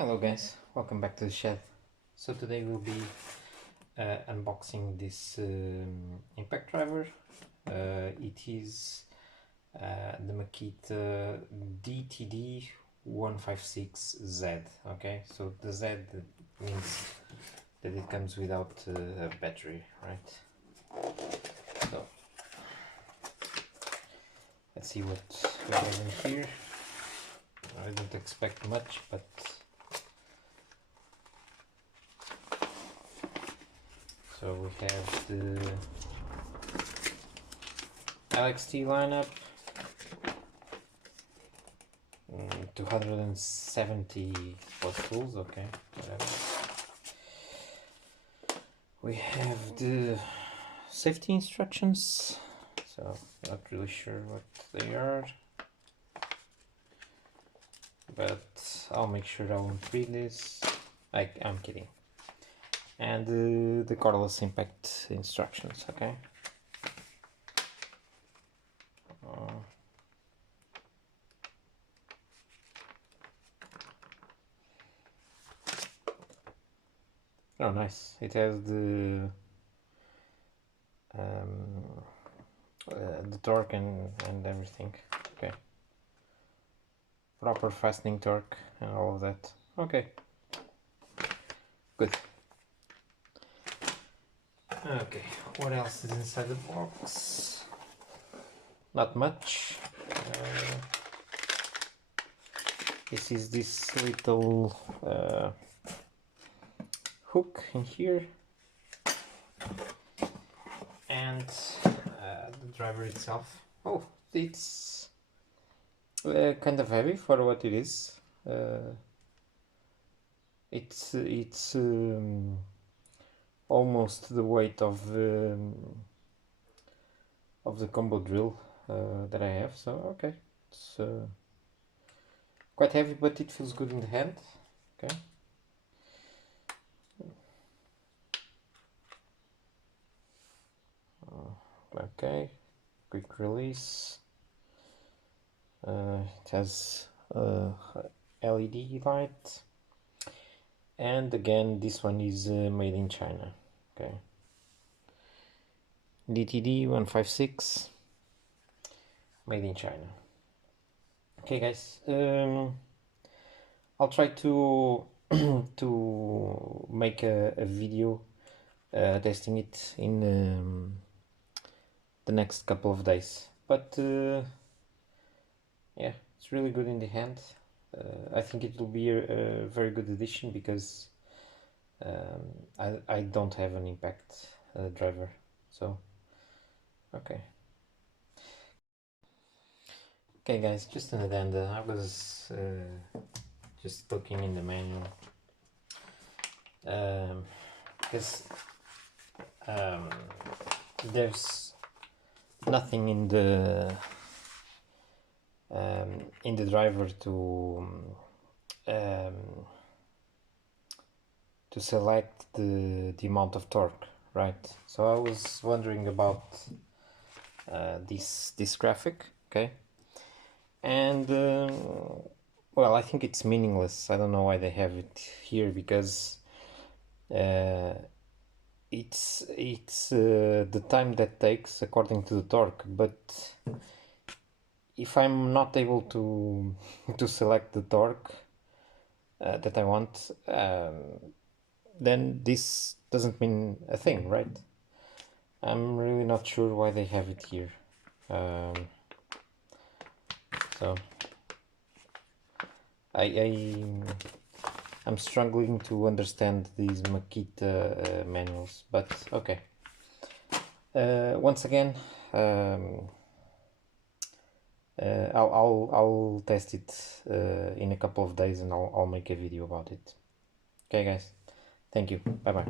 Hello guys, welcome back to the shed. So today we'll be unboxing this impact driver. It is the Makita DTD156Z. Okay, so the Z means that it comes without a battery, right? So let's see what we have in here. I don't expect much, but so we have the LXT lineup, 270 post tools, okay, whatever. We have the safety instructions, so not really sure what they are, but I'll make sure I won't read this. I'm kidding. And the cordless impact instructions, okay. Oh, nice. It has the torque and everything. Okay. Proper fastening torque and all of that. Okay. Good. Okay, what else is inside the box? Not much. This is this little hook in here, and the driver itself. Oh, it's kind of heavy for what it is. It's almost the weight of the combo drill that I have. So okay, it's quite heavy, but it feels good in the hand. Okay. Okay, quick release. It has a LED light, and again this one is made in China. Okay, DTD156, made in China. Okay guys, I'll try to to make a video testing it in the next couple of days, but yeah, it's really good in the hand. I think it will be a very good addition because I don't have an impact driver, so okay. Okay guys, just an addenda. I was just looking in the manual because there's nothing in the driver to select the amount of torque, right? So I was wondering about this graphic, okay, and well, I think it's meaningless. I don't know why they have it here, because it's the time that takes according to the torque, but if I'm not able to select the torque that I want, then this doesn't mean a thing, right? I'm really not sure why they have it here. So I'm struggling to understand these Makita manuals, but okay. Once again, I'll test it in a couple of days, and I'll make a video about it. Okay guys, thank you, bye bye.